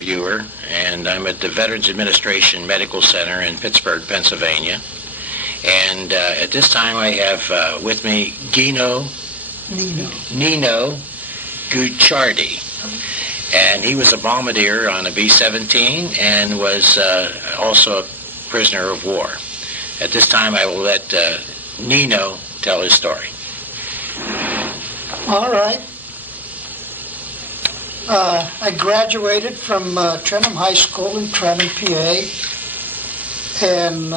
viewer, and I'm at the Veterans Administration Medical Center in Pittsburgh, Pennsylvania. And at this time I have with me Nino Gucciardi. And he was a bombardier on a B-17 and was also a prisoner of war. At this time I will let Nino tell his story. All right. I graduated from Trentham High School in Trentham, PA, and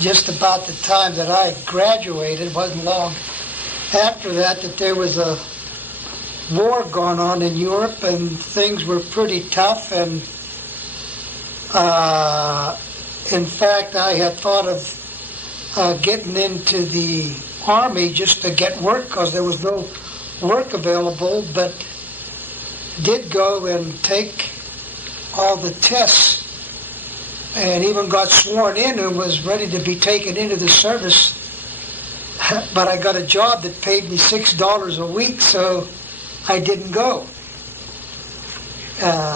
just about the time that I graduated, it wasn't long after that, that there was a war going on in Europe, and things were pretty tough, and in fact I had thought of getting into the Army just to get work because there was no work available, but did go and take all the tests and even got sworn in and was ready to be taken into the service. But I got a job that paid me $6 a week, so I didn't go.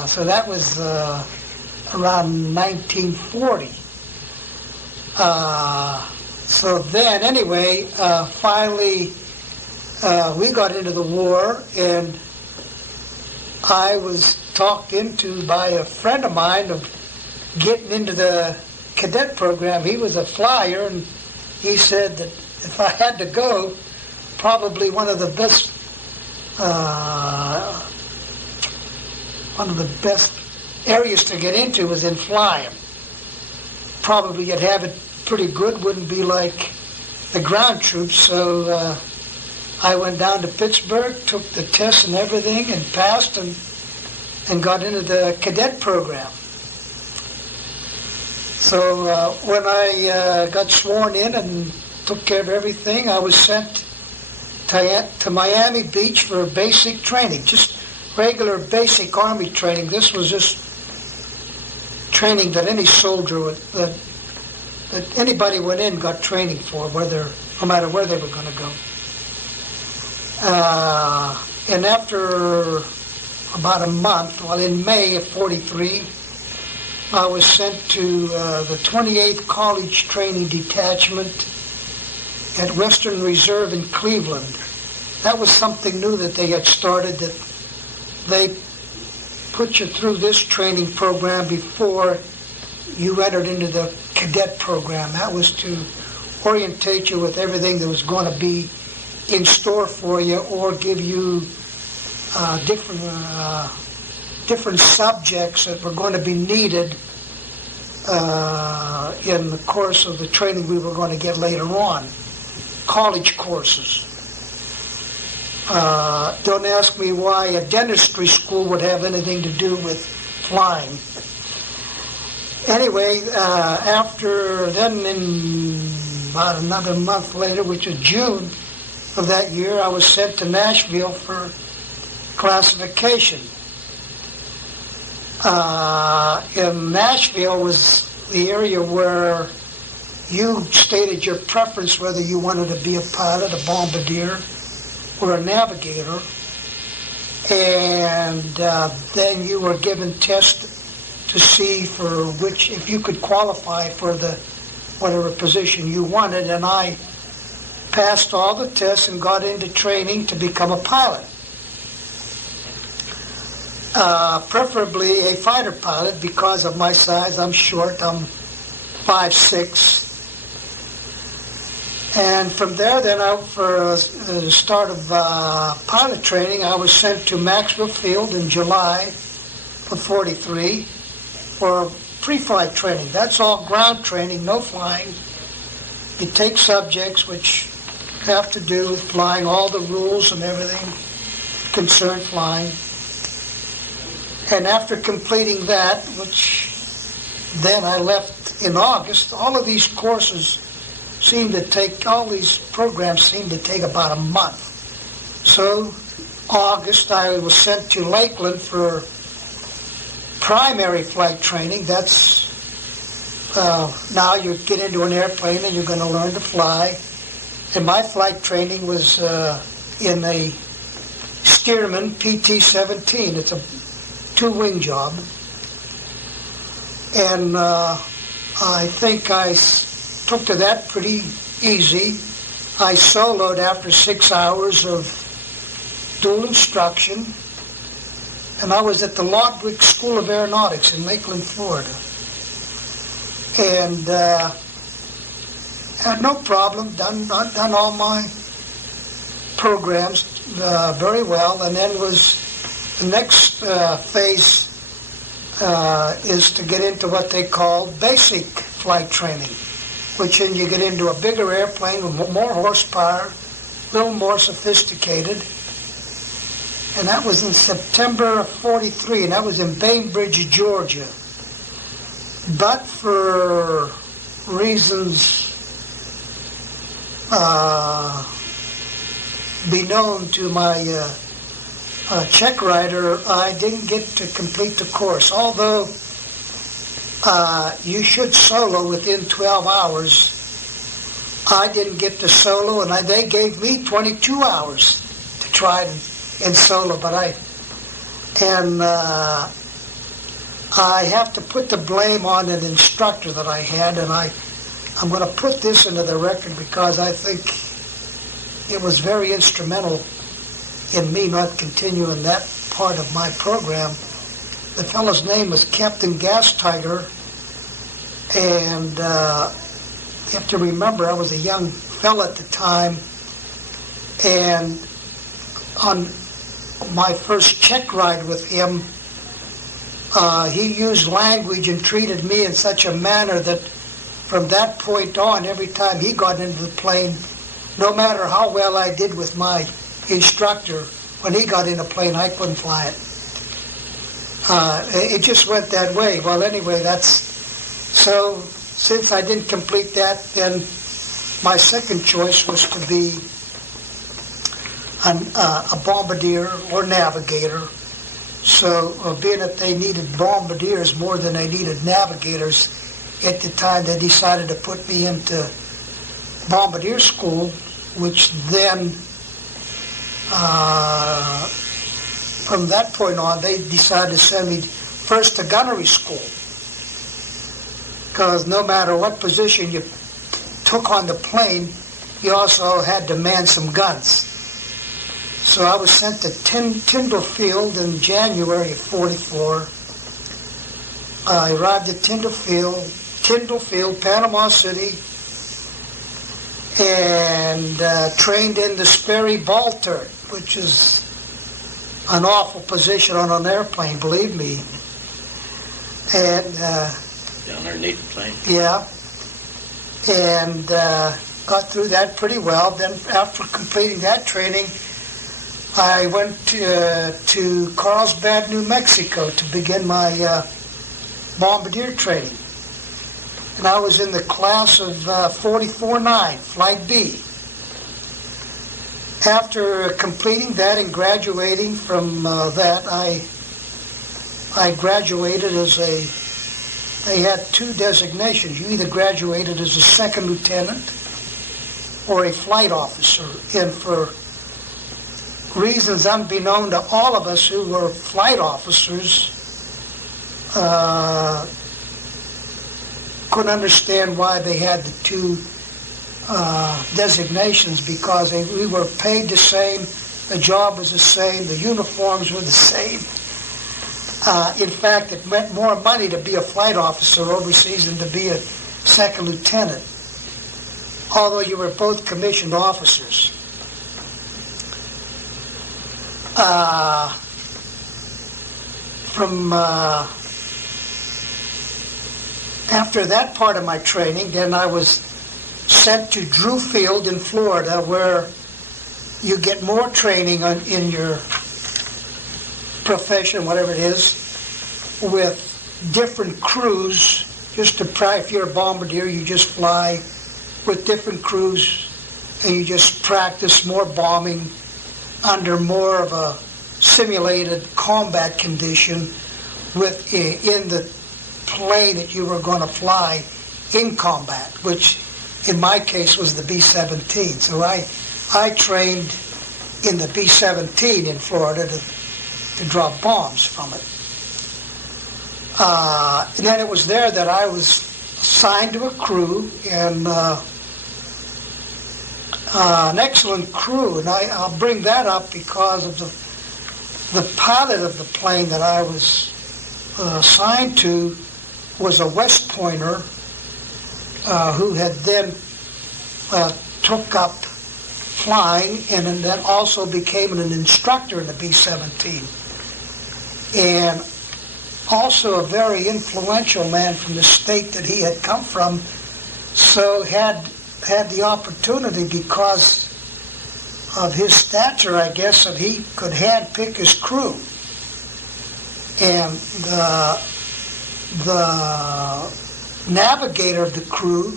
So that was around 1940. So then, anyway, finally we got into the war, and I was talked into by a friend of mine of getting into the cadet program. He was a flyer, and he said that if I had to go, probably one of the best areas to get into was in flying. Probably you'd have it pretty good, wouldn't be like the ground troops. So I went down to Pittsburgh, took the tests and everything, and passed, and got into the cadet program. So when I got sworn in and took care of everything, I was sent to Miami Beach for basic training, just regular basic Army training. This was just training that any soldier would, that anybody went in got training for, no matter where they were going to go. And after about a month, well, in May of 43, I was sent to the 28th College Training Detachment at Western Reserve in Cleveland. That was something new that they had started, that they put you through this training program before you entered into the cadet program. That was to orientate you with everything that was going to be in store for you, or give you different subjects that were going to be needed in the course of the training we were going to get later on. College courses. Don't ask me why a dentistry school would have anything to do with flying. Anyway, after then, in about another month later, which was June of that year, I was sent to Nashville for classification. In Nashville was the area where you stated your preference whether you wanted to be a pilot, a bombardier, or a navigator, and then you were given tests to see for which, if you could qualify for the whatever position you wanted, and I passed all the tests and got into training to become a pilot. Preferably a fighter pilot because of my size. I'm short, I'm 5'6". And from there, then out for the start of pilot training, I was sent to Maxwell Field in July of 43 for pre-flight training. That's all ground training, no flying. You take subjects which have to do with flying, all the rules and everything concern flying. And after completing that, which then I left in August, all of these courses all these programs seemed to take about a month. So August, I was sent to Lakeland for primary flight training. That's now you get into an airplane and you're going to learn to fly. And my flight training was in a Stearman PT-17. It's two-wing job. And I think I took to that pretty easy. I soloed after 6 hours of dual instruction, and I was at the Lodwick School of Aeronautics in Lakeland, Florida. And had no problem, done all my programs very well, and then was the next phase is to get into what they call basic flight training, which then you get into a bigger airplane with more horsepower, a little more sophisticated. And that was in September of 43, and that was in Bainbridge, Georgia. But for reasons beknown to my check writer, I didn't get to complete the course. Although you should solo within 12 hours, I didn't get to solo, and they gave me 22 hours to try and solo. But I have to put the blame on an instructor that I had, and I'm going to put this into the record because I think it was very instrumental in me not continuing that part of my program. The fellow's name was Captain Gas Tiger, and you have to remember I was a young fella at the time, and on my first check ride with him, he used language and treated me in such a manner that from that point on, every time he got into the plane, no matter how well I did with my instructor, when he got in a plane, I couldn't fly it. It just went that way. Well, anyway, so since I didn't complete that, then my second choice was to be a bombardier or navigator. So being that they needed bombardiers more than they needed navigators, at the time they decided to put me into bombardier school, which then from that point on, they decided to send me first to gunnery school, because no matter what position you took on the plane, you also had to man some guns. So I was sent to Tyndall Field in January of 44. I arrived at Tyndall Field, Panama City, and trained in the Sperry ball turret, which is an awful position on an airplane, believe me. And down underneath the plane. Yeah, and got through that pretty well. Then after completing that training, I went to Carlsbad, New Mexico to begin my bombardier training. And I was in the class of 44-9, Flight B. After completing that and graduating from that, I graduated as they had two designations. You either graduated as a second lieutenant or a flight officer. And for reasons unbeknown to all of us who were flight officers, couldn't understand why they had the two designations, because we were paid the same, the job was the same, the uniforms were the same. In fact, it meant more money to be a flight officer overseas than to be a second lieutenant, although you were both commissioned officers. After that part of my training, then I was sent to Drew Field in Florida, where you get more training in your profession, whatever it is, with different crews. Just to if you're a bombardier, you just fly with different crews, and you just practice more bombing under more of a simulated combat condition in the plane that you were going to fly in combat, which in my case was the B-17. So I trained in the B-17 in Florida to drop bombs from it. And then it was there that I was assigned to a crew, and an excellent crew. And I'll bring that up because of the pilot of the plane that I was assigned to was a West Pointer who had then took up flying and then also became an instructor in the B-17. And also a very influential man from the state that he had come from, so had the opportunity, because of his stature, I guess, that he could handpick his crew. And the navigator of the crew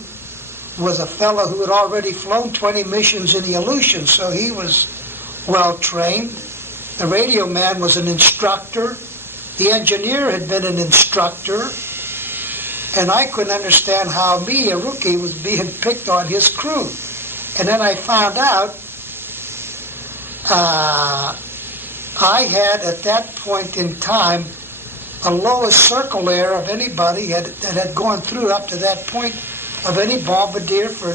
was a fellow who had already flown 20 missions in the Aleutians, so he was well trained. The radio man was an instructor. The engineer had been an instructor. And I couldn't understand how me, a rookie, was being picked on his crew. And then I found out I had, at that point in time, a lowest circle error of anybody that had gone through up to that point of any bombardier for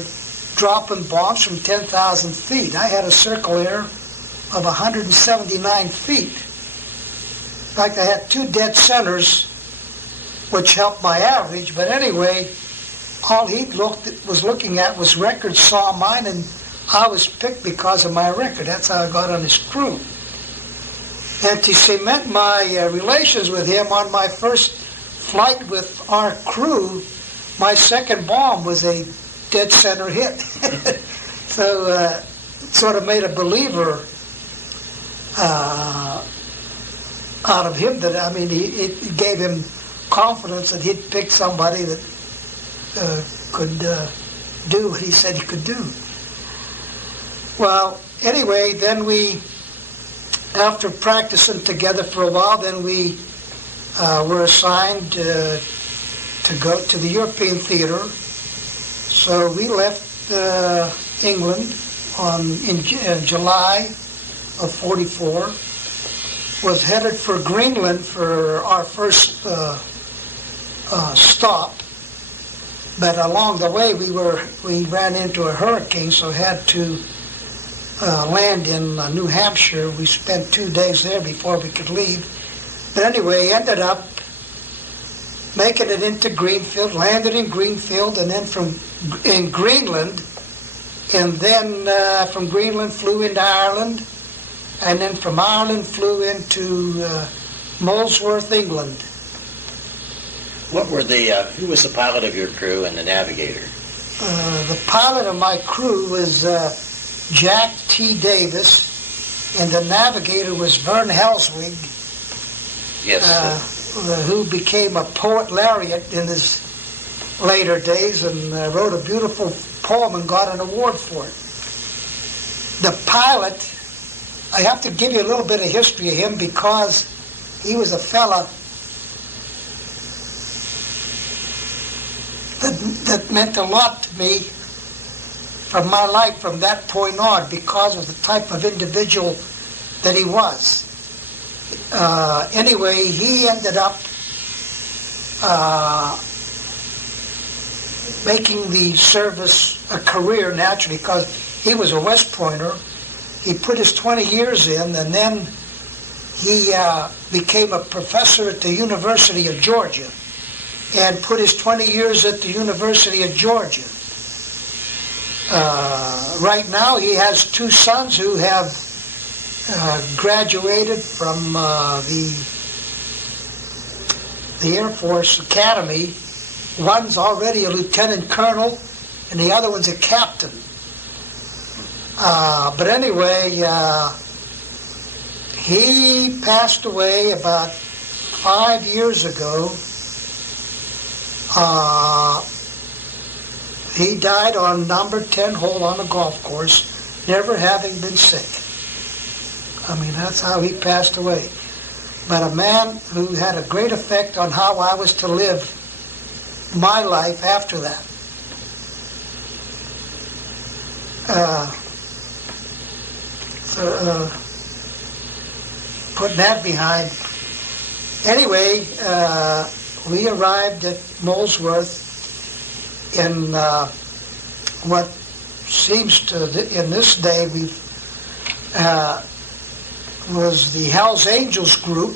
dropping bombs from 10,000 feet. I had a circle error of 179 feet. In fact, I had 2 dead centers, which helped my average. But anyway, all he was looking at was records, saw mine, and I was picked because of my record. That's how I got on his crew. And to cement my relations with him, on my first flight with our crew, my second bomb was a dead center hit. So it sort of made a believer out of him. That, I mean, it gave him confidence that he'd pick somebody that could do what he said he could do. Well, anyway, then after practicing together for a while, then we were assigned to go to the European theater. So we left England in July of 44, was headed for Greenland for our first stop. But along the way we ran into a hurricane, so had to land in New Hampshire. We spent 2 days there before we could leave. But anyway, ended up making it into Greenfield, landed in Greenfield, and then in Greenland, and then from Greenland flew into Ireland, and then from Ireland flew into Molesworth, England. What were who was the pilot of your crew and the navigator? The pilot of my crew was Jack T. Davis, and the navigator was Vern Helswig. Yes. Who became a poet laureate in his later days and wrote a beautiful poem and got an award for it. The pilot, I have to give you a little bit of history of him because he was a fella that meant a lot to me from my life from that point on, because of the type of individual that he was. Anyway, he ended up making the service a career naturally, because he was a West Pointer. He put his 20 years in, and then he became a professor at the University of Georgia and put his 20 years at the University of Georgia. Right now he has 2 sons who have graduated from the Air Force Academy. One's already a lieutenant colonel, and the other one's a captain. But anyway, he passed away about 5 years ago. He died on number 10 hole on a golf course, never having been sick. I mean, that's how he passed away. But a man who had a great effect on how I was to live my life after that. Putting that behind. Anyway, we arrived at Molesworth in what seems to, in this day, was the Hells Angels group,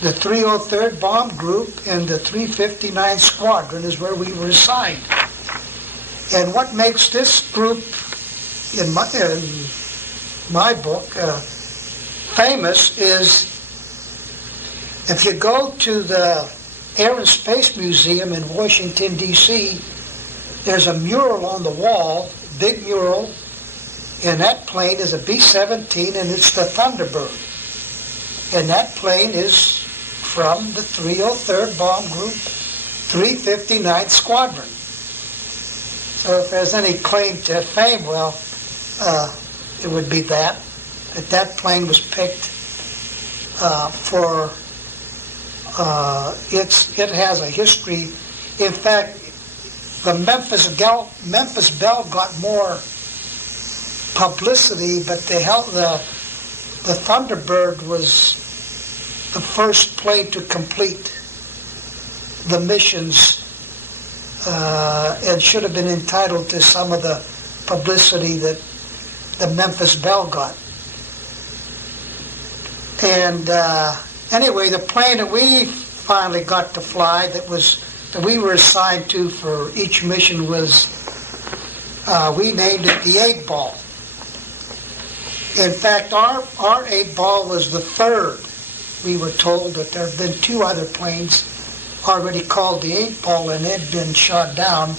the 303rd Bomb Group, and the 359th Squadron is where we were assigned. And what makes this group, in my book, famous is, if you go to the Air and Space Museum in Washington, D.C., there's a mural on the wall, big mural, and that plane is a B-17, and it's the Thunderbird. And that plane is from the 303rd Bomb Group, 359th Squadron. So if there's any claim to fame, well, it would be that that plane was picked for, it has a history. In fact, the Memphis Belle got more publicity, but the Thunderbird was the first plane to complete the missions and should have been entitled to some of the publicity that the Memphis Belle got. And anyway, the plane that we finally got to fly that we were assigned to for each mission was, we named it the 8-Ball. In fact, our 8-Ball was the third. We were told that there had been two other planes already called the 8-Ball and had been shot down.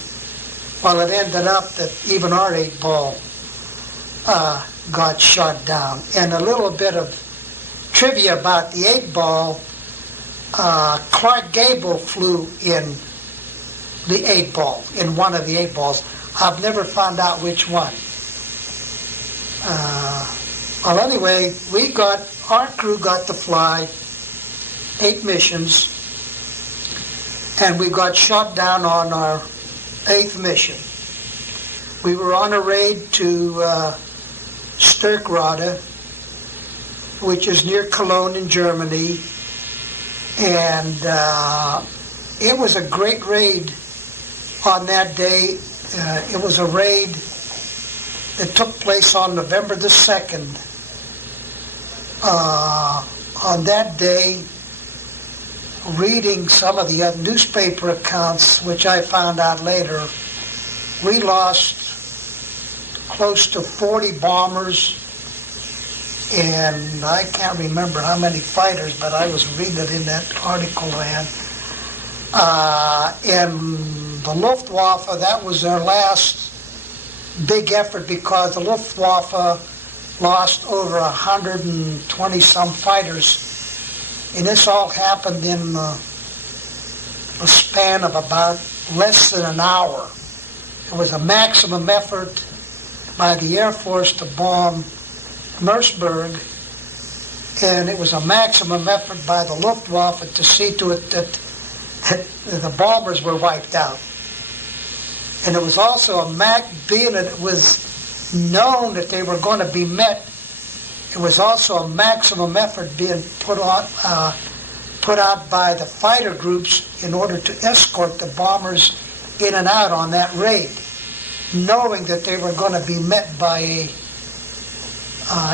Well, it ended up that even our 8-Ball got shot down. And a little bit of trivia about the 8-Ball, Clark Gable flew in the 8-Ball, in one of the 8-Balls. I've never found out which one. Well, anyway, our crew got to fly 8 missions, and we got shot down on our 8th mission. We were on a raid to Sturkrade, which is near Cologne in Germany, and it was a great raid on that day. It was a raid that took place on November the 2nd. On that day, reading some of the newspaper accounts, which I found out later, we lost close to 40 bombers, and I can't remember how many fighters, but I was reading it in that article, and the Luftwaffe, that was their last big effort, because the Luftwaffe lost over 120 some fighters, and this all happened in a span of about less than an hour. It was a maximum effort by the Air Force to bomb Merseburg, and it was a maximum effort by the Luftwaffe to see to it that the bombers were wiped out. And it was also being that it was known that they were going to be met, it was also a maximum effort being put out by the fighter groups in order to escort the bombers in and out on that raid, knowing that they were going to be met by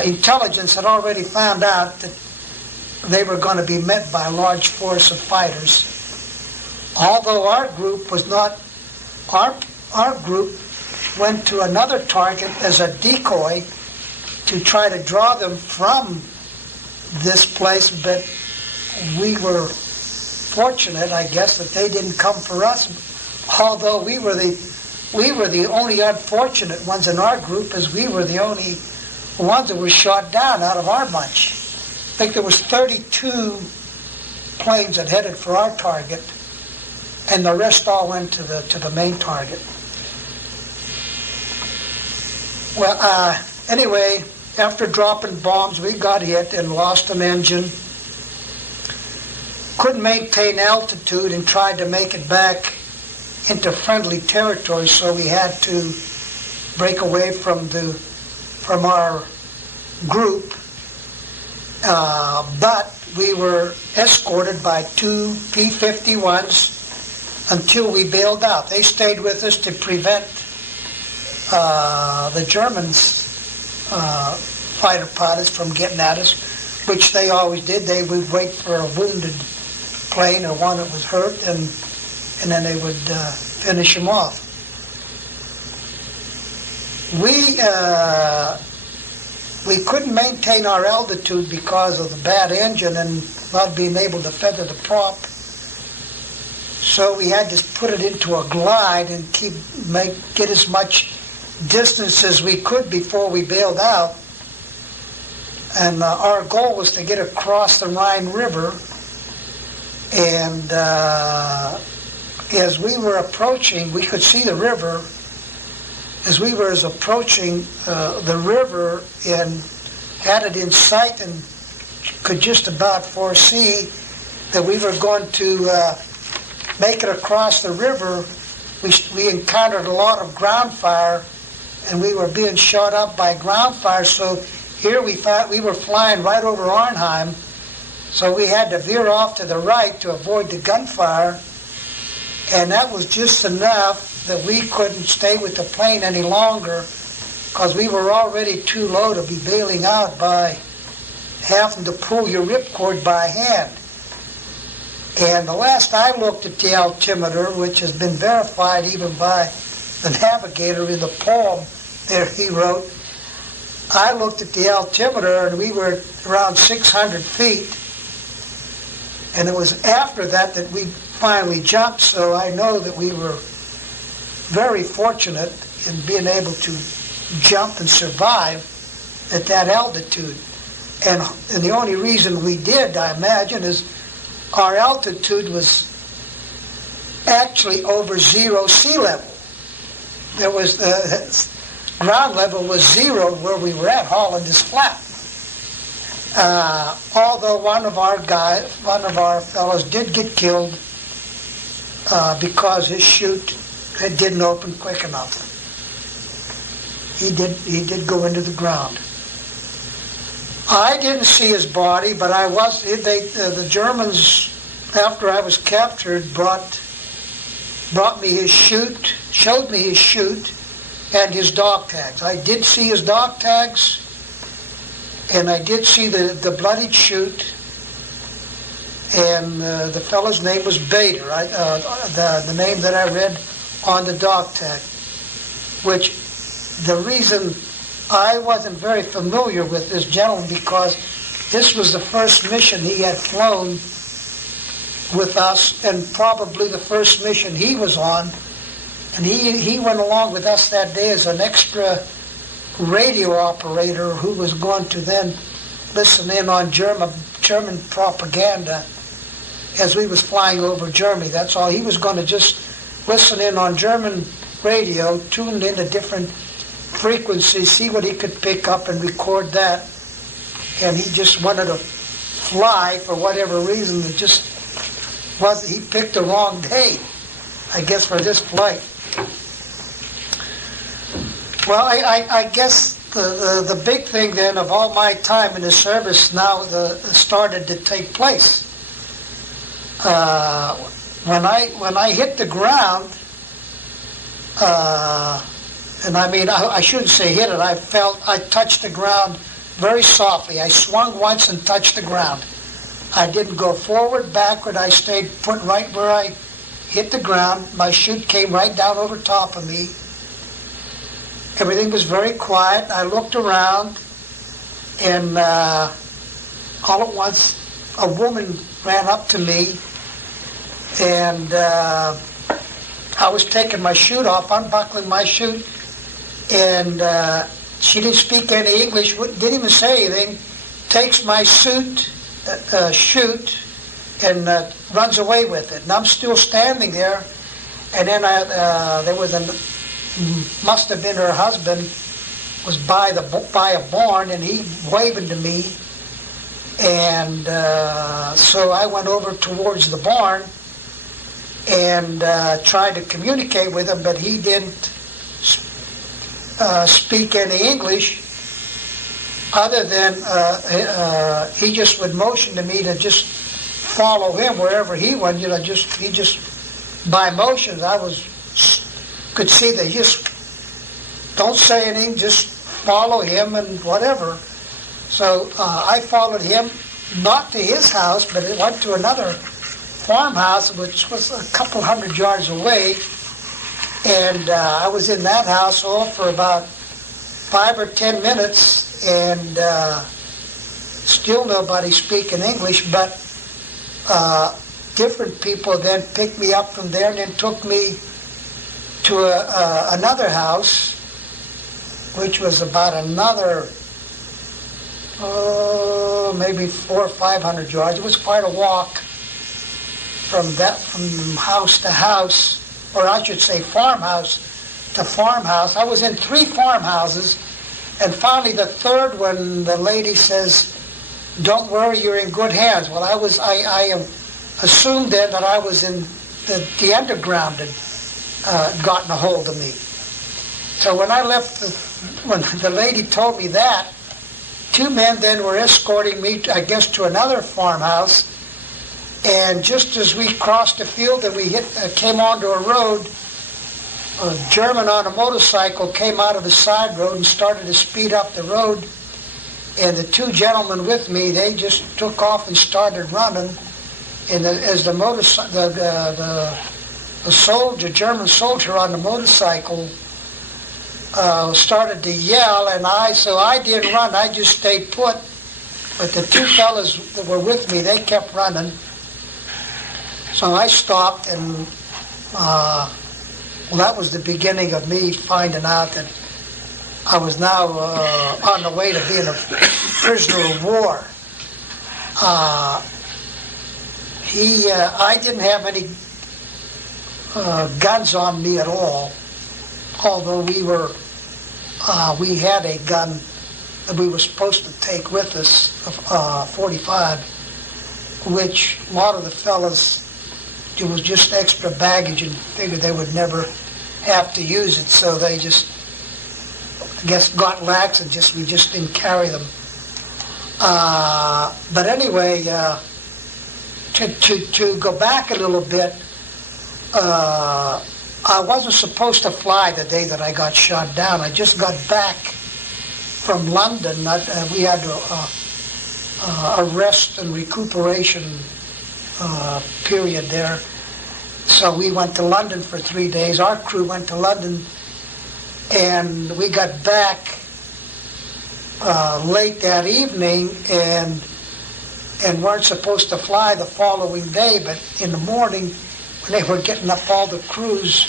intelligence had already found out that they were going to be met by a large force of fighters. Although our group was not, our group went to another target as a decoy to try to draw them from this place, but we were fortunate, I guess, that they didn't come for us. Although we were the only unfortunate ones in our group, as we were the only ones that were shot down out of our bunch. I think there was 32 planes that headed for our target, and the rest all went to the main target. Well, anyway, after dropping bombs, we got hit and lost an engine. Couldn't maintain altitude and tried to make it back into friendly territory, so we had to break away from our group. But we were escorted by two P-51s until we bailed out. They stayed with us to prevent the Germans, fighter pilots, from getting at us, which they always did. They would wait for a wounded plane or one that was hurt, and then they would finish them off. We couldn't maintain our altitude because of the bad engine and not being able to feather the prop. So we had to put it into a glide and get as much distance as we could before we bailed out. And our goal was to get across the Rhine River. And as we were approaching, we could see the river. As we were approaching the river and had it in sight and could just about foresee that we were going to make it across the river, we encountered a lot of ground fire, and we were being shot up by ground fire. So here we were flying right over Arnhem, so we had to veer off to the right to avoid the gunfire, and that was just enough that we couldn't stay with the plane any longer because we were already too low to be bailing out by having to pull your ripcord by hand. And the last I looked at the altimeter, which has been verified even by the navigator in the poem there he wrote, I looked at the altimeter and we were around 600 feet. And it was after that that we finally jumped, so I know that we were very fortunate in being able to jump and survive at that altitude. And the only reason we did, I imagine, is our altitude was actually over zero sea level. There was the ground level was zero where we were at. Holland is flat. Although one of our fellows did get killed because his chute it didn't open quick enough. He did go into the ground. I didn't see his body, but the Germans, after I was captured, brought me his chute, showed me his chute and his dog tags. I did see his dog tags, and I did see the bloodied chute, and the fellow's name was Bader, the name that I read on the dog tag, which the reason I wasn't very familiar with this gentleman because this was the first mission he had flown with us and probably the first mission he was on. And he went along with us that day as an extra radio operator who was going to then listen in on German propaganda as we was flying over Germany. That's all. He was going to just listen in on German radio, tuned into different frequencies, see what he could pick up and record that. And he just wanted to fly for whatever reason. It just was, he picked the wrong day, I guess, for this flight. Well, I guess the big thing then of all my time in the service now started to take place. When I hit the ground, and I mean, I shouldn't say hit it, I touched the ground very softly. I swung once and touched the ground. I didn't go forward, backward. I stayed put right where I hit the ground. My chute came right down over top of me. Everything was very quiet. I looked around, and all at once, a woman ran up to me, and I was taking my chute off, unbuckling my chute, and she didn't speak any English, didn't even say anything, takes my chute and runs away with it. And I'm still standing there, and then there was must have been her husband, was by a barn, and he waving to me, and so I went over towards the barn and tried to communicate with him, but he didn't speak any English. other than he just would motion to me to just follow him wherever he went. He just by motions, could see that he just don't say anything, just follow him and whatever. So I followed him, not to his house, but it went to another farmhouse, which was a couple 100 yards away. And I was in that household for about 5 or 10 minutes, and still nobody speaking English, but different people then picked me up from there and then took me to another house, which was about another maybe 400 or 500 yards. It was quite a walk from house to house, or I should say farmhouse to farmhouse. I was in 3 farmhouses, and finally the third one, the lady says, "Don't worry, you're in good hands." Well, I assumed then that I was in the underground had gotten a hold of me. So when I left, when the lady told me that, 2 men then were escorting me, I guess, to another farmhouse. And just as we crossed the field and we came onto a road, a German on a motorcycle came out of the side road and started to speed up the road. And the 2 gentlemen with me, they just took off and started running. And as the German soldier on the motorcycle started to yell, and I didn't run. I just stayed put. But the 2 fellas that were with me, they kept running. So I stopped, and that was the beginning of me finding out that I was now on the way to being a prisoner of war. I didn't have any guns on me at all, although we had a gun that we were supposed to take with us, 45, which a lot of the fellas, it was just extra baggage and figured they would never have to use it, so they just, I guess, got lax and we just didn't carry them. But anyway, to go back a little bit, I wasn't supposed to fly the day that I got shot down. I just got back from London. We had a rest and recuperation period there. So we went to London for 3 days. Our crew went to London, and we got back late that evening and weren't supposed to fly the following day. But in the morning, when they were getting up all the crews,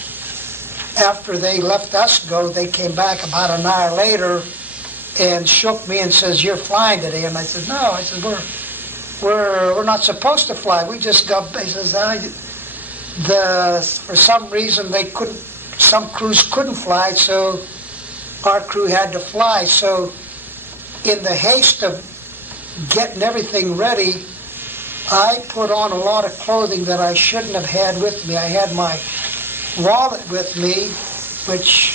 after they left us go, they came back about an hour later and shook me and says, "You're flying today." And I said, "No." I said, we're not supposed to fly. We just got," he says, for some reason some crews couldn't fly, so our crew had to fly. So in the haste of getting everything ready, I put on a lot of clothing that I shouldn't have had with me. I had my wallet with me, which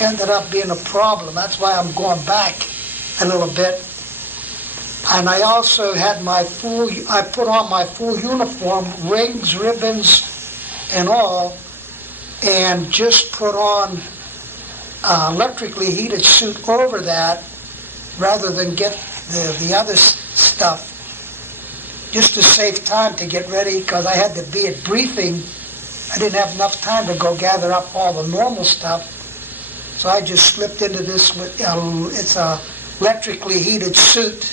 ended up being a problem. That's why I'm going back a little bit. And I also had I put on my full uniform, rings, ribbons, and all, and just put on electrically heated suit over that rather than get the other stuff, just to save time to get ready, because I had to be at briefing. I didn't have enough time to go gather up all the normal stuff. So I just slipped into this. It's a electrically heated suit,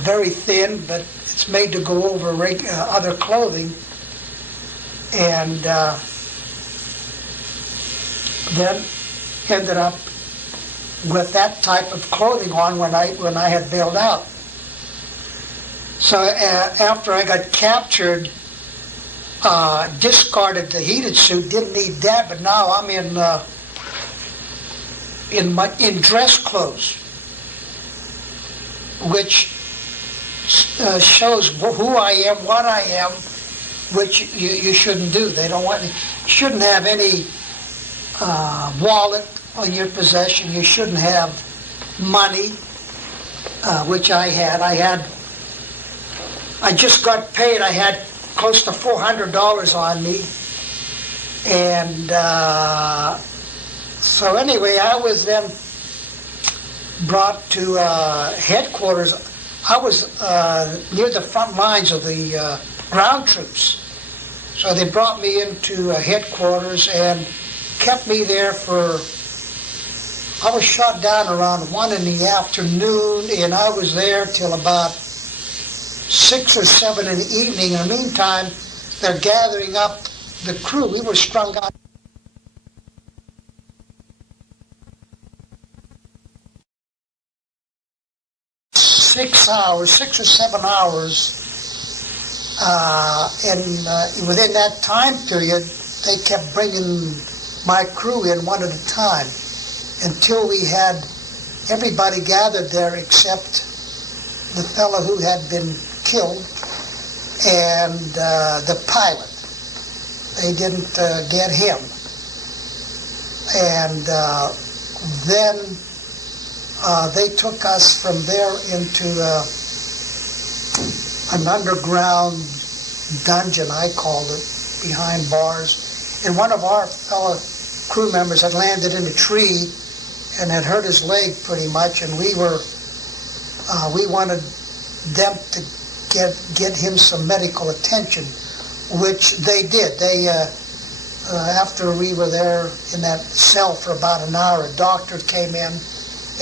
very thin, but it's made to go over other clothing. And then ended up with that type of clothing on when I had bailed out. So after I got captured, discarded the heated suit, didn't need that, but now I'm in dress clothes, which shows who I am, what I am, which you shouldn't do. They don't want. You shouldn't have any wallet on your possession. You shouldn't have money. which I had. I just got paid. I had close to $400 on me. And so anyway, I was then brought to headquarters. I was near the front lines of the ground troops. So they brought me into headquarters and kept me there for, I was shot down around 1 in the afternoon, and I was there till about 6 or 7 in the evening. In the meantime, they're gathering up the crew. We were strung out. Six or 7 hours, and within that time period, they kept bringing my crew in one at a time until we had everybody gathered there except the fellow who had been killed and the pilot. They didn't get him. And then they took us from there into an underground dungeon, I called it, behind bars. And one of our fellow crew members had landed in a tree and had hurt his leg pretty much, and we wanted them to get him some medical attention, which they did. They after we were there in that cell for about an hour, a doctor came in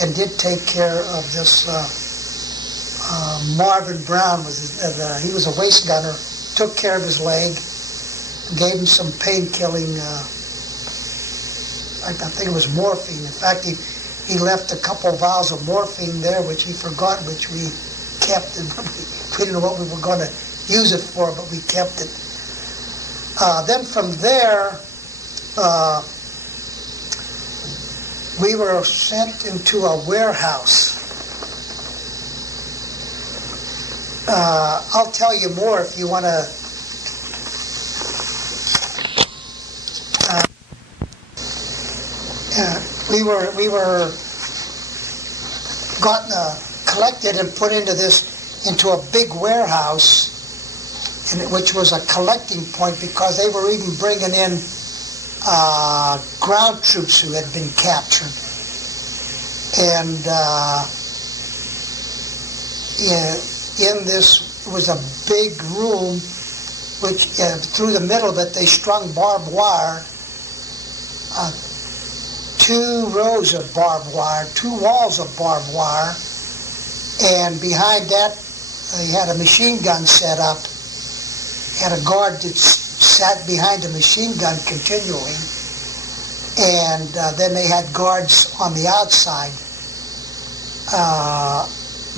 and did take care of this Marvin Brown. He was a waist gunner, took care of his leg, gave him some pain-killing, I think it was morphine. In fact, he left a couple of vials of morphine there, which he forgot, which we kept. And we didn't know what we were going to use it for, but we kept it. Then from there, we were sent into a warehouse. I'll tell you more if you want to. We were gotten collected and put into a big warehouse, which was a collecting point because they were even bringing in ground troops who had been captured. And in this was a big room, which through the middle of it they strung barbed wire, 2 rows of barbed wire, 2 walls of barbed wire, and behind that they had a machine gun set up. Had a guard that sat behind the machine gun continually, and then they had guards on the outside.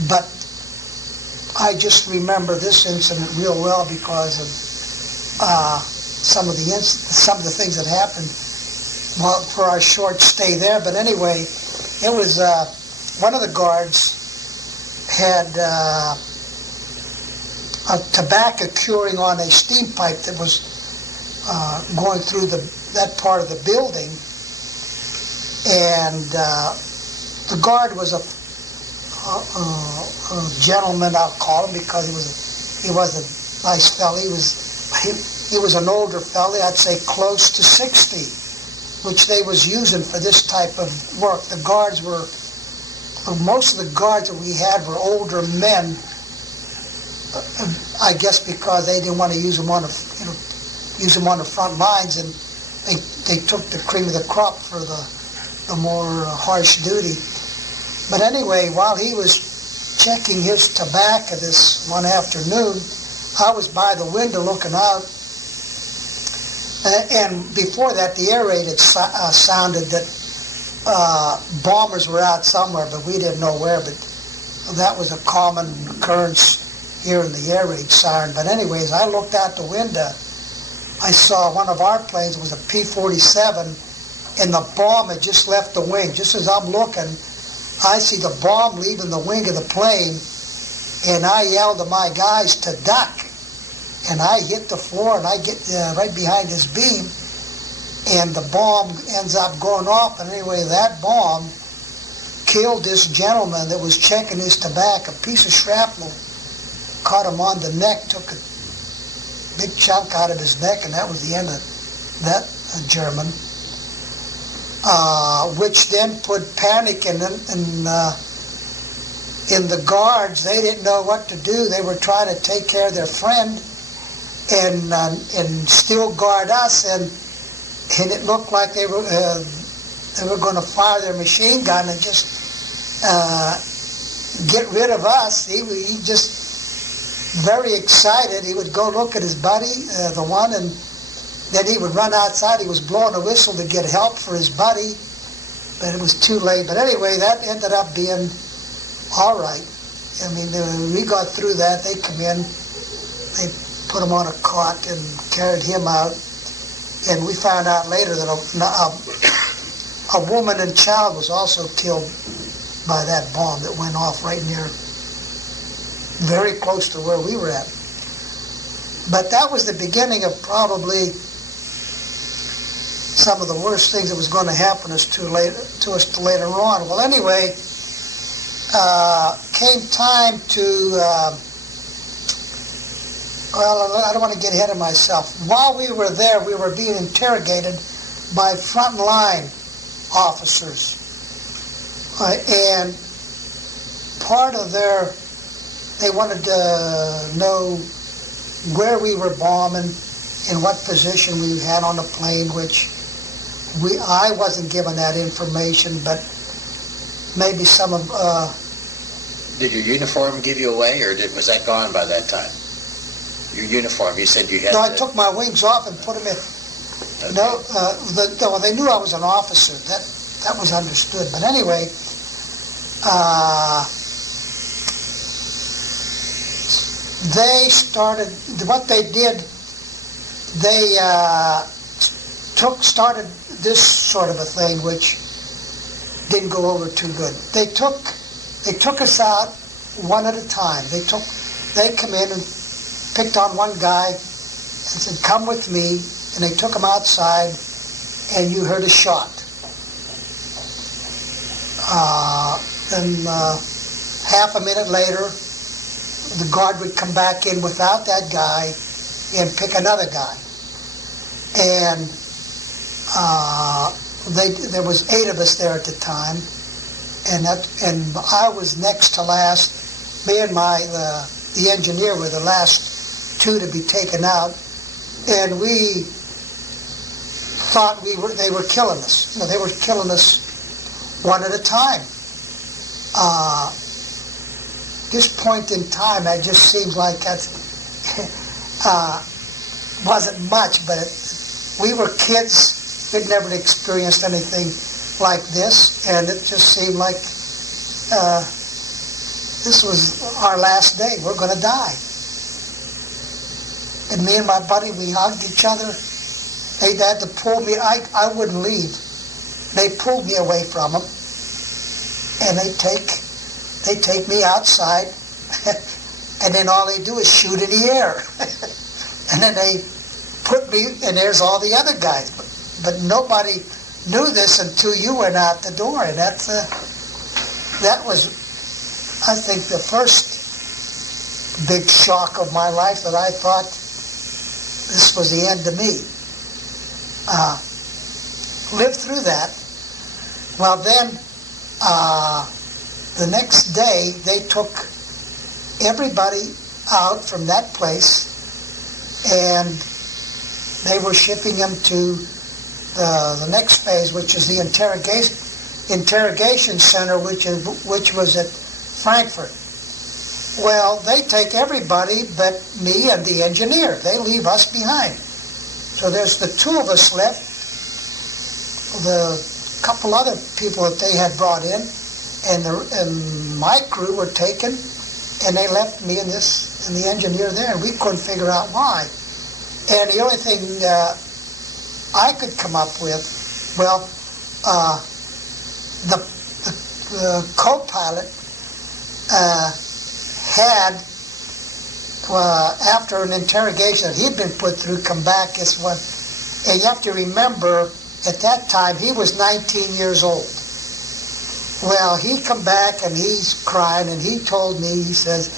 But I just remember this incident real well because of some of the things that happened for our short stay there. But anyway, it was one of the guards had a tobacco curing on a steam pipe that was going through that part of the building, and the guard was a gentleman, I'll call him, because he was a nice fellow. He was an older fellow, I'd say close to 60, which they was using for this type of work. The guards most of the guards that we had were older men, I guess because they didn't want to use them on the front lines, and they took the cream of the crop for the more harsh duty. But anyway, while he was checking his tobacco this one afternoon, I was by the window looking out, and before that the air raid had sounded that bombers were out somewhere, but we didn't know where. But that was a common occurrence here in the air raid siren. But anyways, I looked out the window. I saw one of our planes, it was a P-47, and the bomb had just left the wing. Just as I'm looking, I see the bomb leaving the wing of the plane, and I yelled to my guys to duck. And I hit the floor, and I get right behind this beam, and the bomb ends up going off. And anyway, that bomb killed this gentleman that was checking his tobacco. A piece of shrapnel caught him on the neck, took a big chunk out of his neck, and that was the end of that German. Which then put panic in the guards. They didn't know what to do. They were trying to take care of their friend and still guard us, and it looked like they were going to fire their machine gun and just get rid of us. He just very excited. He would go look at his buddy, the one, and then he would run outside. He was blowing a whistle to get help for his buddy, but it was too late. But anyway, that ended up being all right. I mean, we got through that. They come in, they put him on a cot and carried him out. And we found out later that a woman and child was also killed by that bomb that went off right near, very close to where we were at. But that was the beginning of probably some of the worst things that was going to happen to us later on. Well, anyway, came time to, I don't want to get ahead of myself. While we were there, we were being interrogated by frontline officers. And part of they wanted to know where we were bombing, in what position we had on the plane, which I wasn't given that information, but maybe some of... Did your uniform give you away, or was that gone by that time? Your uniform, you said you had... No, I took my wings off and put them in. Okay. No, they knew I was an officer. That was understood. But anyway, they started... What they did, they started this sort of a thing, which didn't go over too good. They took us out one at a time. They come in and picked on one guy and said, "Come with me," and they took him outside, and you heard a shot. Then half a minute later, the guard would come back in without that guy and pick another guy. And there was 8 of us there at the time, and I was next to last. Me and the engineer were the last 2 to be taken out, and we thought they were killing us. They were killing us one at a time. This point in time, that just seems like that wasn't much, but we were kids. We'd never experienced anything like this, and it just seemed like this was our last day. We're going to die. And me and my buddy, we hugged each other. They had to pull me. I wouldn't leave. They pulled me away from them, and they take me outside, and then all they do is shoot in the air. And then they put me, and there's all the other guys. But nobody knew this until you went out the door, and that was, I think, the first big shock of my life, that I thought this was the end of me. Lived through that. Well, then, the next day, they took everybody out from that place, and they were shipping them to the next phase, which is the interrogation center, which was at Frankfurt. Well, they take everybody but me and the engineer. They leave us behind. So there's the 2 of us left. The couple other people that they had brought in, and my crew were taken, and they left me and the engineer there, and we couldn't figure out why. And the only thing I could come up with, well, the co-pilot had, after an interrogation that he'd been put through, come back as one. And you have to remember, at that time, he was 19 years old. Well, he come back and he's crying, and he told me, he says,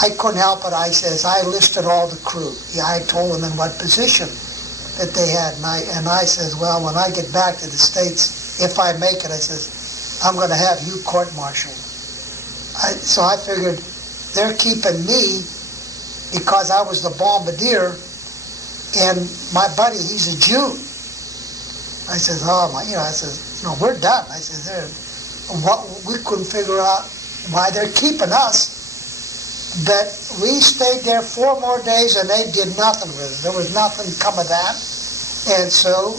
I couldn't help it. I says, I listed all the crew. Yeah, I told them in what position that they had. And I says, well, when I get back to the States, if I make it, I says, I'm going to have you court-martialed. So I figured they're keeping me because I was the bombardier, and my buddy, he's a Jew. I says, oh my, I says, we're done. I says, we couldn't figure out why they're keeping us. But we stayed there 4 more days, and they did nothing with it. There was nothing come of that. And so,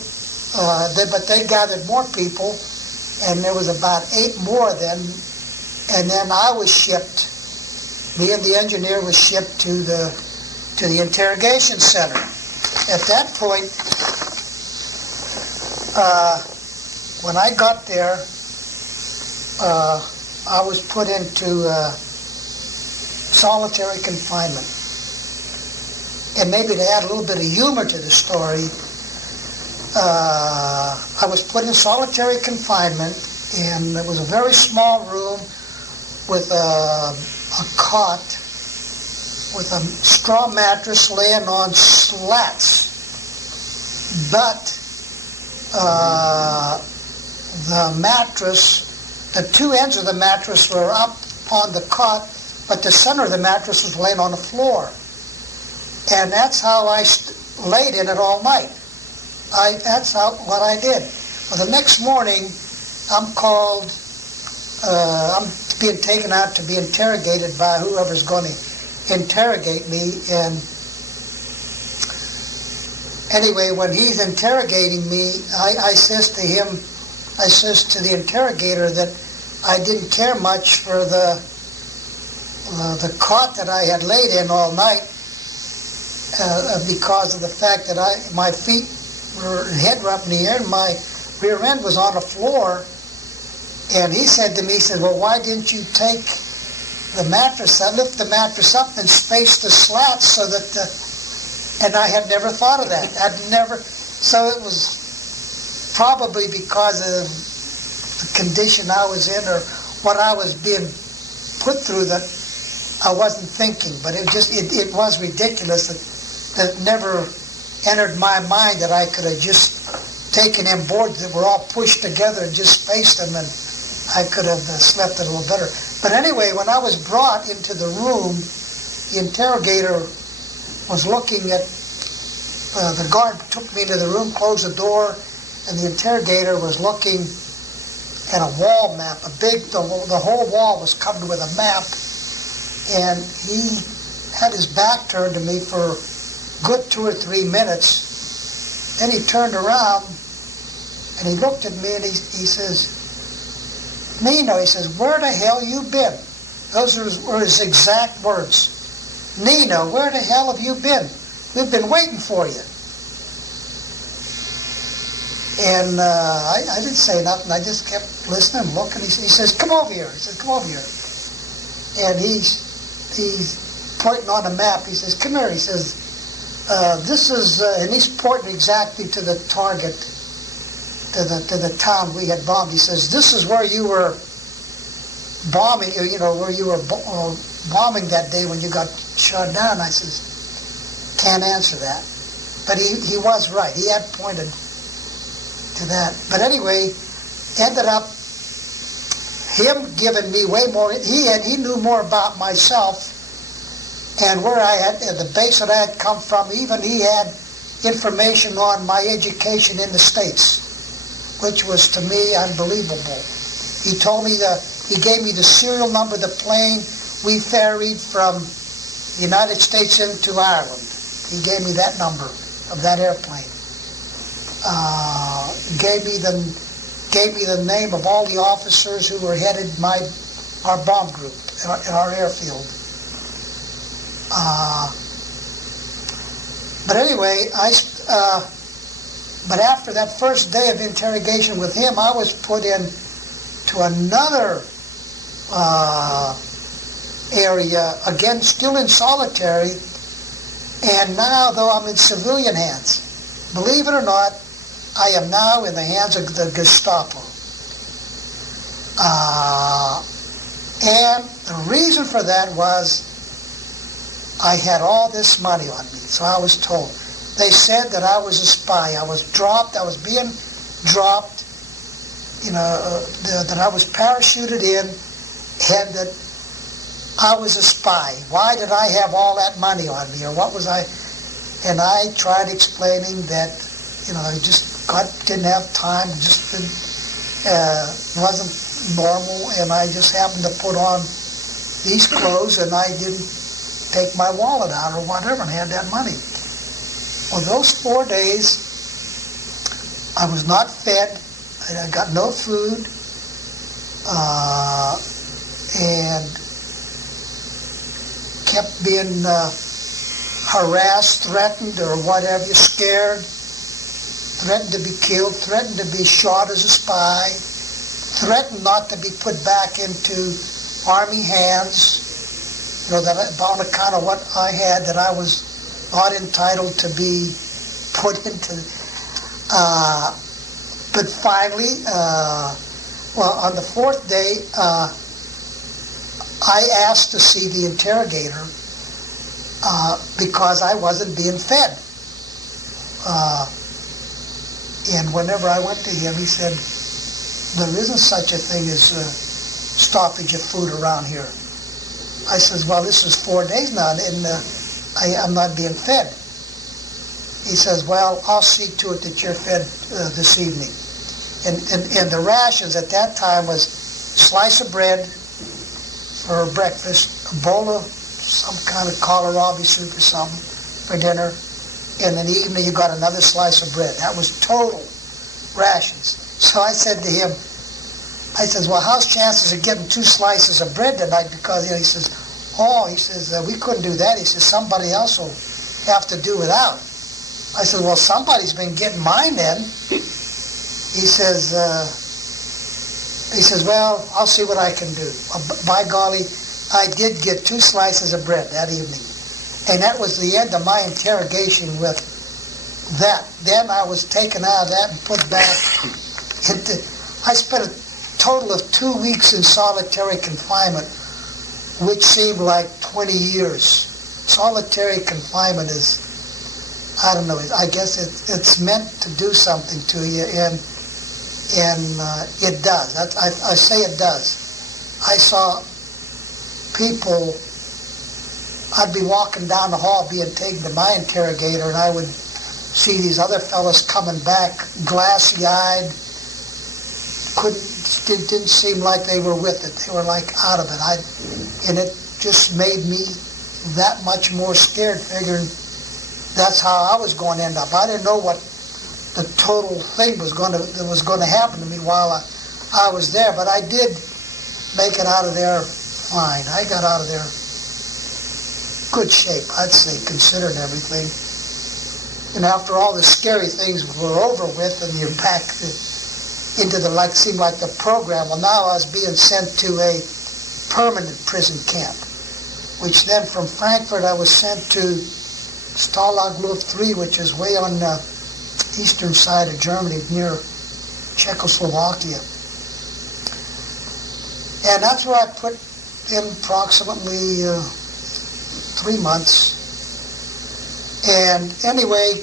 but they gathered more people, and there was about 8 more then. And then I was shipped. Me and the engineer was shipped to the interrogation center. At that point, when I got there, I was put into solitary confinement. And maybe to add a little bit of humor to the story, I was put in solitary confinement, and it was a very small room with a cot with a straw mattress laying on slats. But the mattress, the 2 ends of the mattress were up on the cot, but the center of the mattress was laying on the floor. And that's how I laid in it all night. That's what I did. Well, the next morning, I'm called, I'm being taken out to be interrogated by whoever's going to interrogate me. And anyway, when he's interrogating me, I says to him, I says to the interrogator that I didn't care much for the cot that I had laid in all night because of the fact that my feet head were up in the air and my rear end was on the floor. And he said to me, he said, well, why didn't you take the mattress, lift the mattress up and space the slats so that and I had never thought of that. So it was probably because of the condition I was in or what I was being put through that I wasn't thinking. But it was ridiculous that it never entered my mind that I could have just taken in boards that were all pushed together and just spaced them, and I could have slept a little better. But anyway, when I was brought into the room, the interrogator was looking at, the guard took me into the room, closed the door, and the interrogator was looking at a wall map, the whole wall was covered with a map, and he had his back turned to me for a good 2 or 3 minutes. Then he turned around and he looked at me and he says, Nino, he says, where the hell you been? Those were his exact words. Nino, where the hell have you been? We've been waiting for you. And I didn't say nothing. I just kept listening and looking. He says, come over here. He says, come over here. And he's pointing on a map. He says, come here. He says, this is, and he's pointing exactly to the target, to the town we had bombed. He says, this is where you were bombing, where you were bombing that day when you got shot down. I says, can't answer that. But he was right. He had pointed to that. But anyway, ended up him giving me way more. He knew more about myself and where I had, the base that I had come from. Even he had information on my education in the States, which was to me unbelievable. He told me he gave me the serial number of the plane we ferried from the United States into Ireland. He gave me that number of that airplane. Gave me the name of all the officers who were headed our bomb group in our airfield. But anyway, but after that first day of interrogation with him, I was put in to another area, again still in solitary, and now though I'm in civilian hands. Believe it or not, I am now in the hands of the Gestapo. And the reason for that was I had all this money on me, so I was told. They said that I was a spy. I was dropped. I was being dropped, that I was parachuted in, and that I was a spy. Why did I have all that money on me, or what was I? And I tried explaining that, I just didn't have time, just wasn't normal, and I just happened to put on these clothes, and I didn't take my wallet out or whatever, and had that money. Well, those 4 days, I was not fed. I got no food, and kept being harassed, threatened, or whatever, scared, threatened to be killed, threatened to be shot as a spy, threatened not to be put back into Army hands, that on account of what I had, that I was not entitled to be put into. But finally, on the 4th day, I asked to see the interrogator because I wasn't being fed. And whenever I went to him, he said, there isn't such a thing as stoppage of food around here. I says, well, this is 4 days now, and I'm not being fed. He says, well, I'll see to it that you're fed this evening. And the rations at that time was slice of bread for breakfast, a bowl of some kind of kohlrabi soup or something for dinner, and in the evening you got another slice of bread. That was total rations. So I said to him, I says, well, how's chances of getting 2 slices of bread tonight? Because, he says, we couldn't do that. He says, somebody else will have to do without. I said, well, somebody's been getting mine then. He says, well, I'll see what I can do. By golly, I did get 2 slices of bread that evening. And that was the end of my interrogation with that. Then I was taken out of that and put back into, I spent a total of 2 weeks in solitary confinement, which seemed like 20 years. Solitary confinement is, I don't know, I guess it's meant to do something to you, and it does. I say it does. I saw people, I'd be walking down the hall being taken to my interrogator, and I would see these other fellas coming back glassy-eyed, didn't seem like they were with it. They were like out of it. And it just made me that much more scared, figuring that's how I was going to end up. I didn't know what the total thing was going to happen to me while I was there, but I did make it out of there fine. I got out of there good shape, I'd say, considering everything. And after all the scary things were over with, and you're back into seemed like the program. Well, now I was being sent to a permanent prison camp, which then from Frankfurt I was sent to Stalag Luft 3, which is way on the eastern side of Germany, near Czechoslovakia. And that's where I put in approximately 3 months. And anyway,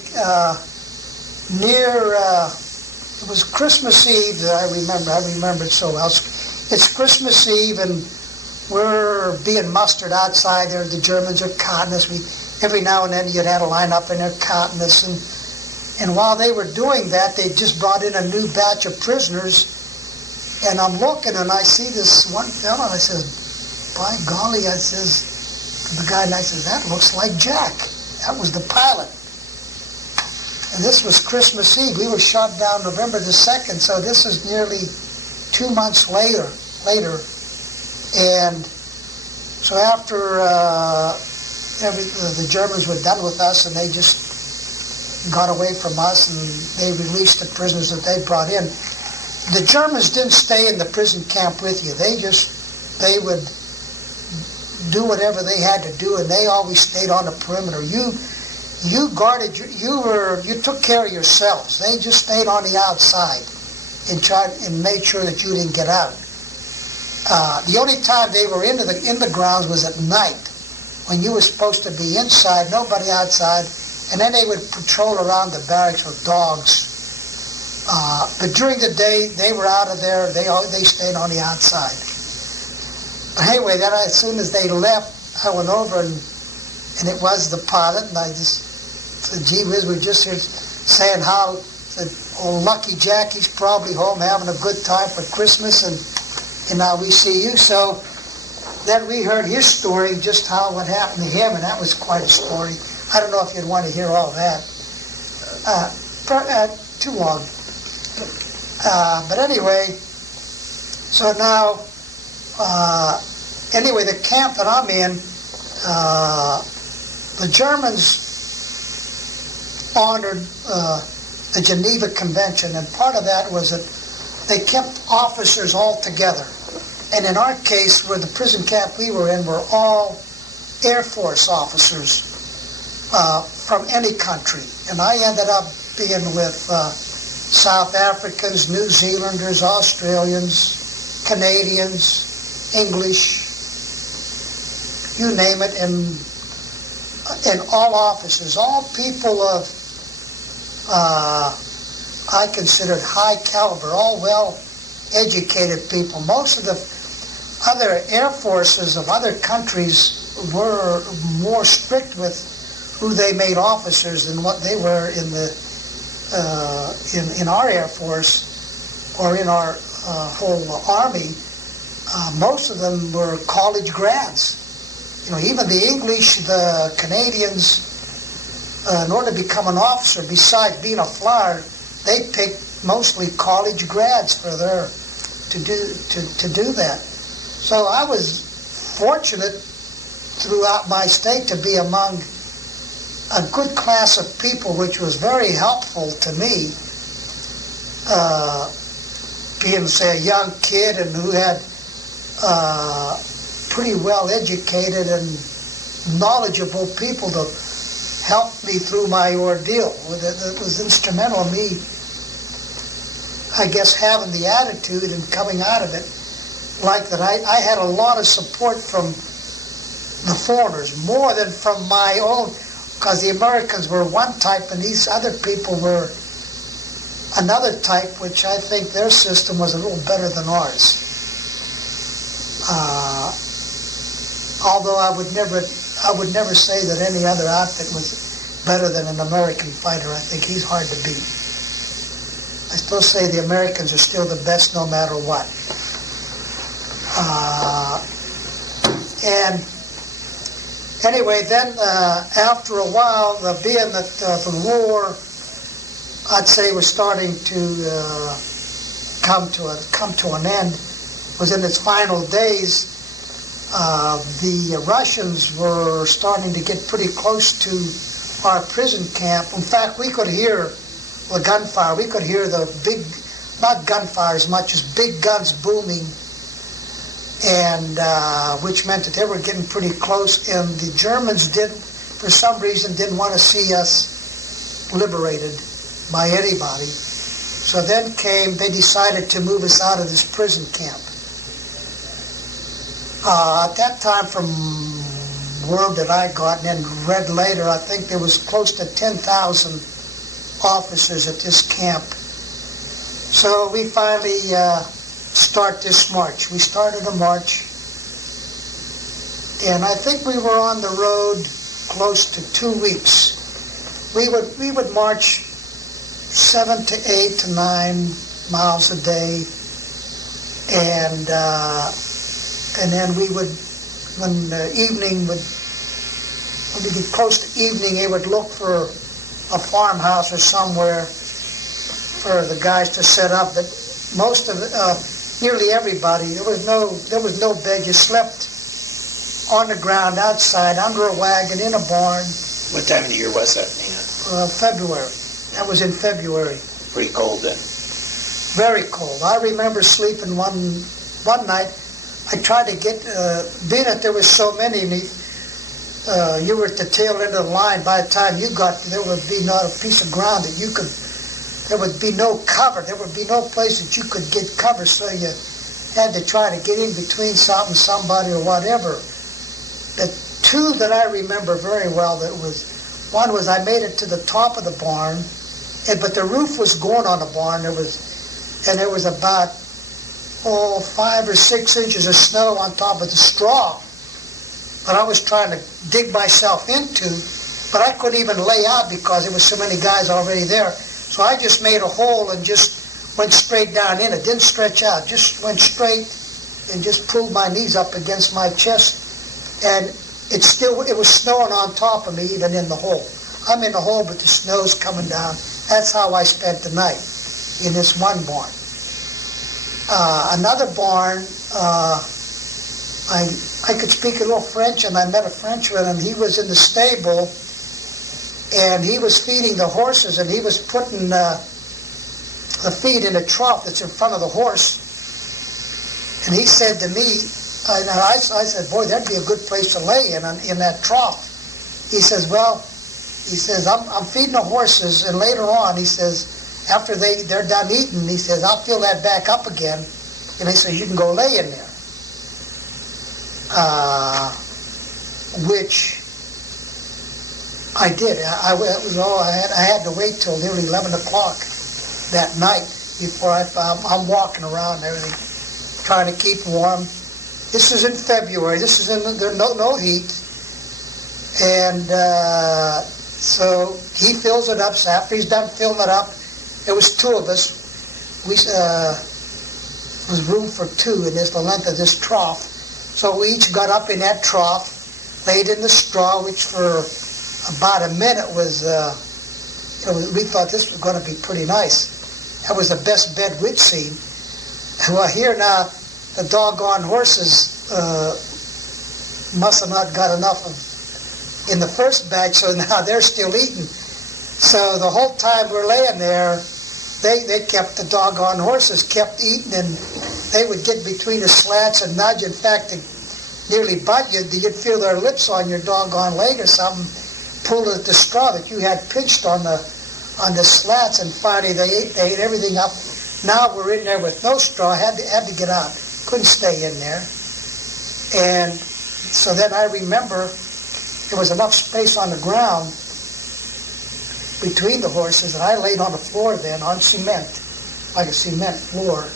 it was Christmas Eve that I remember it so well. It's Christmas Eve, and we're being mustered outside there. The Germans are counting us. Every now and then you'd have to line up and they're counting us. And while they were doing that, they just brought in a new batch of prisoners. And I'm looking, and I see this one fellow, and I says, by golly, I says to the guy, and I says, that looks like Jack. That was the pilot. And this was Christmas Eve. We were shot down November the 2nd, so this is nearly 2 months later. And so after the Germans were done with us, and they just got away from us, and they released the prisoners that they brought in. The Germans didn't stay in the prison camp with you. They would do whatever they had to do, and they always stayed on the perimeter. You guarded, you took care of yourselves. They just stayed on the outside and made sure that you didn't get out. The only time they were in the grounds was at night, when you were supposed to be inside, nobody outside, and then they would patrol around the barracks with dogs. But during the day, they were out of there. They stayed on the outside. But anyway, then as soon as they left, I went over and it was the pilot, and I just said, gee whiz, we're just here saying how old Lucky Jackie's probably home having a good time for Christmas, and now we see you. So then we heard his story, just how what happened to him, and that was quite a story. I don't know if you'd want to hear all that. Too long. But anyway, so now, anyway, the camp that I'm in, the Germans honored the Geneva Convention, and part of that was that they kept officers all together. And in our case, where the prison camp we were in were all Air Force officers from any country. And I ended up being with South Africans, New Zealanders, Australians, Canadians, English, you name it, and all officers, all people of, I considered high caliber, all well-educated people. Most of the other air forces of other countries were more strict with who they made officers than what they were in the in our Air Force or in our whole Army. Most of them were college grads. You know, even the English, the Canadians, in order to become an officer, besides being a flyer, they picked mostly college grads for to do that. So I was fortunate throughout my stay to be among a good class of people, which was very helpful to me, being, say, a young kid and who had pretty well-educated and knowledgeable people to help me through my ordeal. It was instrumental in me, I guess, having the attitude and coming out of it like that. I had a lot of support from the foreigners, more than from my own, because the Americans were one type and these other people were another type, which I think their system was a little better than ours. Although I would never say that any other outfit was better than an American fighter. I think he's hard to beat. I still say the Americans are still the best no matter what. And anyway, then after a while, being that the war, I'd say, was starting to come to an end, was in its final days. The Russians were starting to get pretty close to our prison camp. In fact, we could hear the gunfire. We could hear the big, not gunfire as much as big guns booming, and which meant that they were getting pretty close. And the Germans for some reason, didn't want to see us liberated by anybody. So then they decided to move us out of this prison camp. At that time, from word that I got and then read later, I think there was close to 10,000 officers at this camp. So we finally start this march. We started a march, and I think we were on the road close to 2 weeks. We would march 7 to 8 to 9 miles a day, and then we would, when we get close to evening, they would look for a farmhouse or somewhere for the guys to set up. But most of it, nearly everybody, there was no bed. You slept on the ground outside, under a wagon, in a barn. What time of the year was that, Nino? February. That was in February. Pretty cold then. Very cold. I remember sleeping one night. I tried to get, being that there was so many, you were at the tail end of the line. By the time you got, there would be not a piece of ground that you could, there would be no cover. There would be no place that you could get cover. So had to try to get in between somebody or whatever. The two that I remember very well, one was I made it to the top of the barn, but the roof was going on the barn. There was about 5 or 6 inches of snow on top of the straw that I was trying to dig myself into, but I couldn't even lay out because there was so many guys already there. So I just made a hole and just went straight down in it. Didn't stretch out, just went straight and just pulled my knees up against my chest. And it was snowing on top of me even in the hole. I'm in the hole, but the snow's coming down. That's how I spent the night in this one barn. Another barn, I could speak a little French, and I met a Frenchman, and he was in the stable, and he was feeding the horses, and he was putting the feed in a trough that's in front of the horse. And he said to me, and I said, boy, that'd be a good place to lay in that trough. He says, I'm feeding the horses, and later on, he says, after they're done eating, he says, I'll fill that back up again. And he says, you can go lay in there. Which I did. I had to wait till nearly 11 o'clock that night before I'm walking around and everything, trying to keep warm. This is in February. There's no heat. And so he fills it up. So after he's done filling it up, there was 2 of us. There was room for 2 in the length of this trough. So we each got up in that trough, laid in the straw, which for about a minute we thought this was going to be pretty nice. That was the best bed we'd seen. Well, here now, the doggone horses must have not got enough in the first batch, so now they're still eating. So the whole time we're laying there, they kept, the doggone horses kept eating, and they would get between the slats and nudge. In fact, they nearly bite you. You'd feel their lips on your doggone leg or something, pulled at the straw that you had pinched on the slats, and finally they ate everything up. Now we're in there with no straw. Had to get out. Couldn't stay in there. And so then I remember there was enough space on the ground between the horses, and I laid on the floor then on cement, like a cement floor.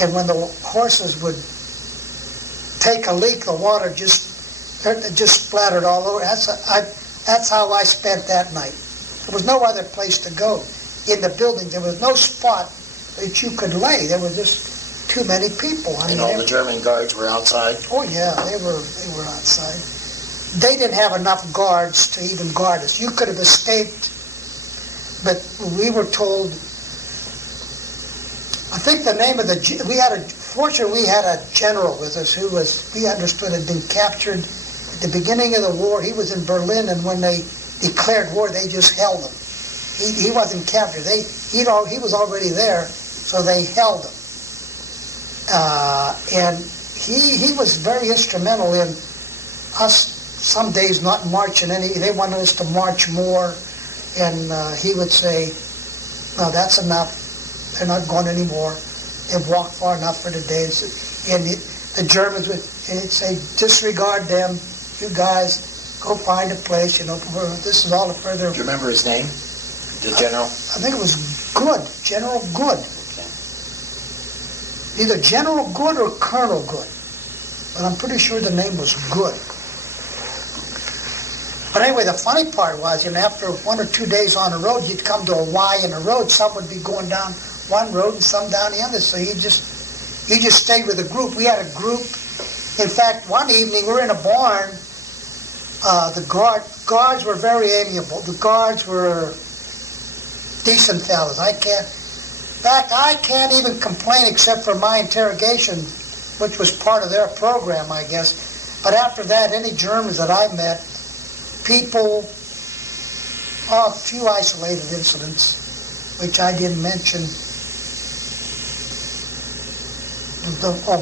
And when the horses would take a leak, the water just splattered all over. That's how I spent that night. There was no other place to go in the building. There was no spot that you could lay. There were just too many people. And all the German guards were outside? Oh yeah, they were outside. They didn't have enough guards to even guard us. You could have escaped, but we were told, I think the name of fortunately we had a general with us who we understood had been captured at the beginning of the war. He was in Berlin, and when they declared war, they just held him. He wasn't captured. He was already there, so they held him. And he was very instrumental in us some days not marching any. They wanted us to march more, and he would say, no, that's enough. They're not going anymore. They've walked far enough for today. And the Germans would say, disregard them. You guys go find a place. This is all the further. Do you remember his name? The general? I think it was Good. General Good. Okay. Either General Good or Colonel Good. But I'm pretty sure the name was Good. But anyway, the funny part was, after 1 or 2 days on the road, you'd come to a Y in the road. Some would be going down one road and some down the other. So you just stayed with a group. We had a group. In fact, one evening we were in a barn. The guards were very amiable. The guards were decent fellas. I can't even complain except for my interrogation, which was part of their program, I guess. But after that, any Germans that I met, people, a few isolated incidents, which I didn't mention.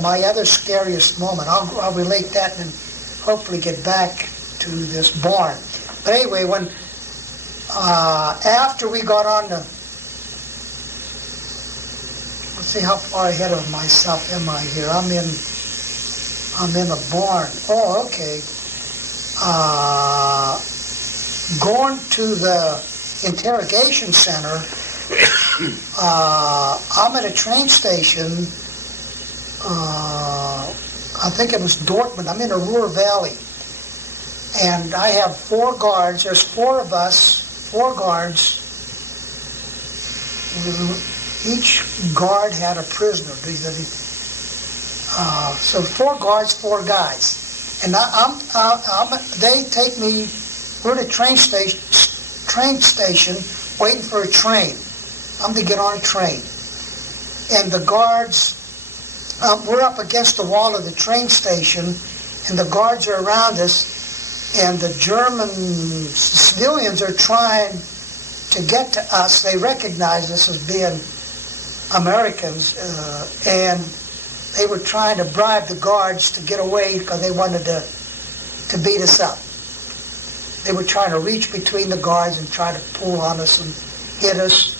My other scariest moment, I'll relate that and hopefully get back to this barn. But anyway, when after we got on the, let's see how far ahead of myself am I here. I'm in a barn. Oh, okay. Going to the interrogation center, I'm at a train station. I think it was Dortmund. I'm in a Ruhr Valley. And I have 4 guards. There's 4 of us, 4 guards. Each guard had a prisoner. So 4 guards, 4 guys. And they take me, we're at a train station waiting for a train. I'm to get on a train. And the guards, we're up against the wall of the train station, and the guards are around us, and the German civilians are trying to get to us. They recognize us as being Americans, and they were trying to bribe the guards to get away because they wanted to beat us up. They were trying to reach between the guards and try to pull on us and hit us.